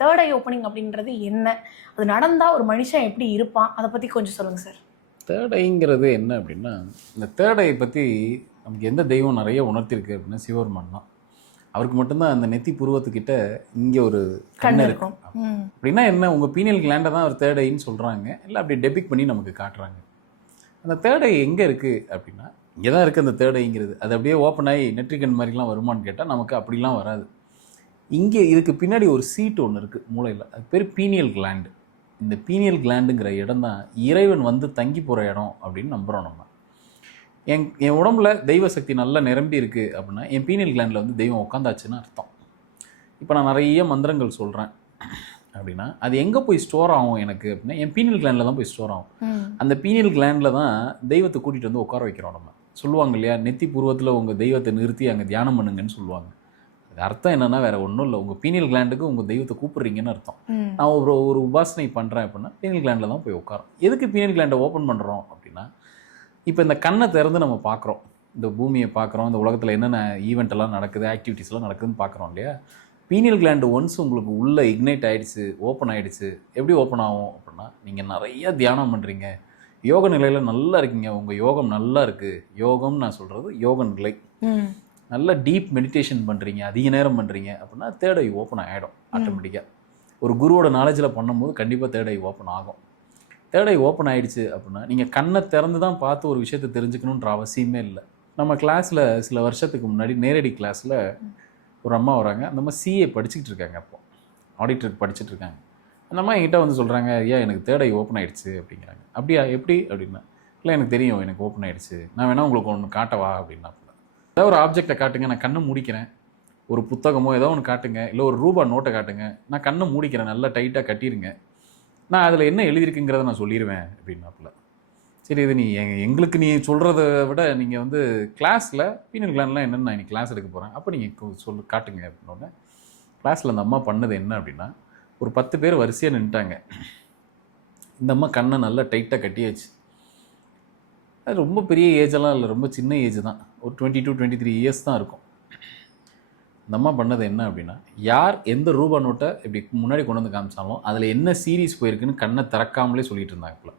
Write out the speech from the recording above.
Third ஐ opening அப்படின்றது என்ன, அது நடந்தால் ஒரு மனுஷன் எப்படி இருப்பான், அதை பற்றி கொஞ்சம் சொல்லுங்கள் சார். தேர்ட் ஐங்கிறது என்ன அப்படின்னா, இந்த தேர்ட் ஐ பற்றி நமக்கு எந்த தெய்வம் நிறைய உணர்த்திருக்கு அப்படின்னா சிவபெருமான் தான். அவருக்கு மட்டும்தான் அந்த நெத்தி புருவத்துக்கிட்ட இங்கே ஒரு கண் இருக்கும். அப்படின்னா என்ன, உங்கள் பீனியல் கிளாண்டை தான் ஒரு தேர்ட் ஐன்னு சொல்கிறாங்க, இல்லை அப்படி டெபிக் பண்ணி நமக்கு காட்டுறாங்க. அந்த தேர்ட் ஐ எங்கே இருக்குது அப்படின்னா இங்கே தான் இருக்குது அந்த தேர்ட் ஐங்கிறது. அது அப்படியே ஓப்பன் ஆகி நெற்றிக்கண் மாதிரிலாம் வருமானு கேட்டால் நமக்கு அப்படிலாம் வராது. இங்கே இதுக்கு பின்னாடி ஒரு சீட்டு ஒன்று இருக்குது மூளையில், அது பேர் பீனியல் கிளாண்டு. இந்த பீனியல் கிளாண்டுங்கிற இடம் தான் இறைவன் வந்து தங்கி போகிற இடம் அப்படின்னு நம்புகிறோம் நம்ம. என் உடம்புல தெய்வ சக்தி நல்லா நிரம்பி இருக்குது அப்படின்னா என் பீனியல் கிளாண்டில் வந்து தெய்வம் உட்காந்தாச்சுன்னு அர்த்தம். இப்போ நான் நிறைய மந்திரங்கள் சொல்கிறேன் அப்படின்னா அது எங்கே போய் ஸ்டோர் ஆகும் எனக்கு அப்படின்னா என் பீனியல் கிளாண்டில் தான் போய் ஸ்டோர் ஆகும். அந்த பீனியல் கிளாண்டில் தான் தெய்வத்தை கூட்டிகிட்டு வந்து உட்கார வைக்கிறோம் நம்ம. சொல்லுவாங்க இல்லையா, நெத்தி பூர்வத்தில் உங்கள் தெய்வத்தை நிறுத்தி அங்கே தியானம் பண்ணுங்கன்னு சொல்லுவாங்க. அது அர்த்தம் என்னென்னா வேறு ஒன்றும் இல்லை, உங்கள் பீனியல் கிளாண்டுக்கு உங்கள் தெய்வத்தை கூப்பிட்றீங்கன்னு அர்த்தம். நான் ஒரு உபாசனை பண்ணுறேன் அப்படின்னா பீனியல் கிளாண்டில் தான் போய் உட்காரோம். எதுக்கு பீனியல் கிளாண்டை ஓப்பன் பண்ணுறோம் அப்படின்னா, இப்போ இந்த கண்ணை திறந்து நம்ம பார்க்குறோம், இந்த பூமியை பார்க்குறோம், இந்த உலகத்தில் என்னென்ன ஈவெண்ட் எல்லாம் நடக்குது, ஆக்டிவிட்டீஸ்லாம் நடக்குதுன்னு பார்க்குறோம் இல்லையா. பீனியல் கிளாண்டு ஒன்ஸ் உங்களுக்கு உள்ளே இக்னைட் ஆகிடுச்சு, ஓப்பன் ஆகிடுச்சு. எப்படி ஓப்பன் ஆகும் அப்படின்னா, நீங்கள் நிறையா தியானம் பண்ணுறீங்க, யோக நிலையில் நல்லா இருக்கீங்க, உங்கள் யோகம் நல்லா இருக்குது. யோகம்னு நான் சொல்கிறது யோக நிலை. நல்லா டீப் மெடிடேஷன் பண்ணுறீங்க, அதிக நேரம் பண்ணுறீங்க அப்படின்னா தேர்ட் ஐ ஓப்பன் ஆகிடும் ஆட்டோமேட்டிக்காக. ஒரு குருவோட நாலேஜில் பண்ணும்போது கண்டிப்பாக தேர்ட் ஐ ஓப்பன் ஆகும். தேர்ட் ஐ ஓப்பன் ஆகிடுச்சு அப்படின்னா நீங்கள் கண்ணை திறந்து தான் பார்த்து ஒரு விஷயத்தை தெரிஞ்சுக்கணுன்ற அவசியமே இல்லை. நம்ம கிளாஸில் சில வருஷத்துக்கு முன்னாடி நேரடி கிளாஸில் ஒரு அம்மா வராங்க. அந்த அம்மா சிஏ படிச்சுக்கிட்டு இருக்காங்க, அப்போ ஆடிட்டருக்கு படிச்சுட்டு இருக்காங்க. அந்த அம்மா என்கிட்ட வந்து சொல்கிறாங்க, ஐயா எனக்கு தேர்ட் ஐ ஓப்பன் ஆகிடுச்சு அப்படிங்கிறாங்க. அப்படியா, எப்படி அப்படின்னா, இல்லை எனக்கு தெரியும் எனக்கு ஓப்பன் ஆகிடுச்சு, நான் வேணால் உங்களுக்கு ஒன்று காட்டவா அப்படின்னா. ஏதோ ஒரு ஆப்ஜெக்டை காட்டுங்க, நான் கண்ணை மூடிக்கிறேன். ஒரு புத்தகமோ ஏதோ ஒன்று காட்டுங்க, இல்லை ஒரு ரூபா நோட்டை காட்டுங்க, நான் கண்ணை மூடிக்கிறேன், நல்லா டைட்டாக கட்டிடுங்க, நான் அதில் என்ன எழுதியிருக்குங்கிறத நான் சொல்லிடுவேன் அப்படின்னாப்புல. சரி, இது நீ எங்களுக்கு நீ சொல்கிறத விட நீங்கள் வந்து கிளாஸில் பீனியல் கிளாண்ட்லாம் என்னென்னு நான் இன்னைக்கு கிளாஸ் எடுக்க போகிறேன், அப்போ நீங்கள் காட்டுங்க அப்படின்னோடனே கிளாஸில் அந்த அம்மா பண்ணது என்ன அப்படின்னா, ஒரு 10 பேர் வரிசையாக நின்றுட்டாங்க. இந்த அம்மா கண்ணை நல்லா டைட்டாக கட்டியாச்சு. அது ரொம்ப பெரிய ஏஜெல்லாம் இல்லை, ரொம்ப சின்ன ஏஜ் தான், ஒரு 22-23 இயர்ஸ் தான் இருக்கும். இந்த அம்மா பண்ணது என்ன அப்படின்னா, யார் எந்த ரூபா நோட்டை இப்படி முன்னாடி கொண்டு வந்து காமிச்சாலும் அதில் என்ன சீரீஸ் போயிருக்குன்னு கண்ணை திறக்காமலே சொல்லிட்டு இருந்தாங்க.